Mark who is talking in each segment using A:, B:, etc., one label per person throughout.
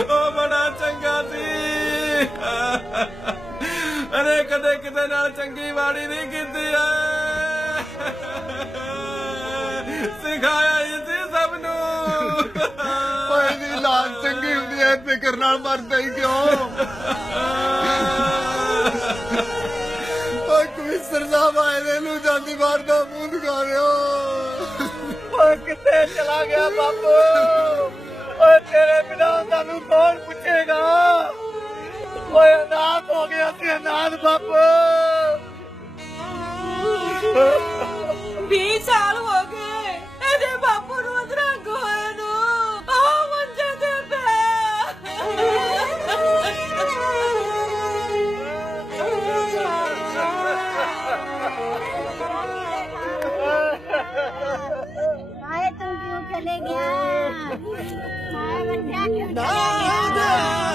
A: ਉਹ ਬੜਾ ਚੰਗਾ ਸੀ। ਅਰੇ ਕਦੇ ਕਿਤੇ ਨਾਲ ਚੰਗੀ ਵਾੜੀ ਨਹੀਂ ਕੀਤੀ ਐ। ਸਿਖਾਇਆ ਹੀ ਸੀ ਸਭ ਨੂੰ।
B: ਓਏ ਦੀ ਲਾਗ ਚੰਗੀ ਹੁੰਦੀ ਐ ਫਿਕਰ ਨਾਲ ਮਰਦਾ ਹੀ ਕਿਉਂ? ਓਏ ਕਮਿਸ਼ਨਰ ਸਾਹਿਬ ਆਏ ਨੇ ਨੂੰ ਜਾਂਦੀ ਵਾਰ ਦਾ ਮੂੰਹ ਦਿਖਾ ਰਿਹਾ
C: ਓਏ ਕਿੱਥੇ ਚਲਾ ਗਿਆ ਬਾਪੂ? ਓਏ ਤੇਰੇ ਬਿਨਾਂ ਸਾਨੂੰ ਕੌਣ ਪੁੱਛੇਗਾ? ਓਏ ਅਨਾਥ ਹੋ ਗਿਆ ਤੇ ਅਨਾਥ ਬਾਪੂ।
D: 20 ਸਾਲ ਹੋ ਗਏ ਇਹਦੇ ਬਾਪੂ ਨੂੰ ਅਧਰੰਗ ਹੋਏ ਨੂੰ ਉਹ ਮੰਜੇ ਤੇ
E: ਪਿਆ। ਆਏ ਤੁਮ ਕਿਉਂ ਚਲੇ ਗਿਆ? 나가자.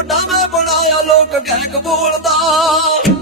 F: ਥੋੜਾ ਮੈਂ ਬਣਾਇਆ ਲੋਕ ਗੈਕ ਬੋਲਦਾ।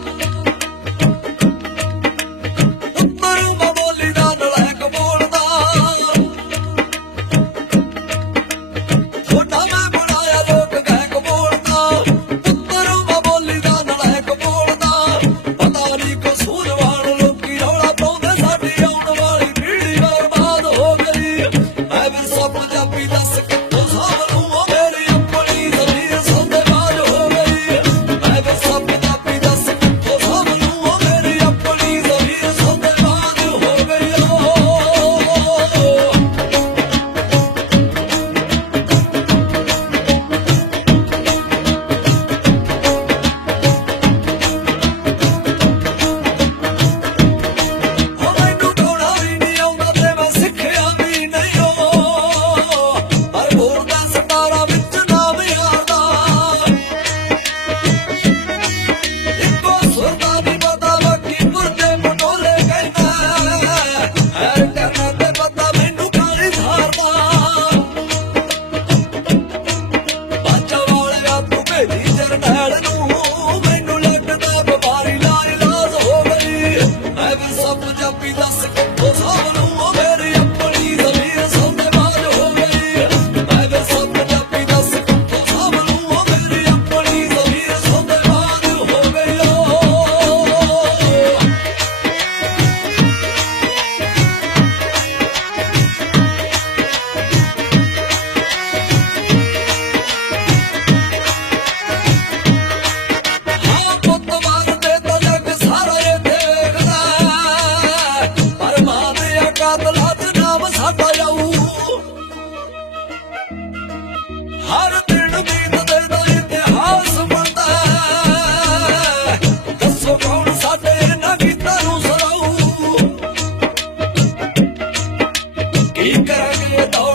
F: Get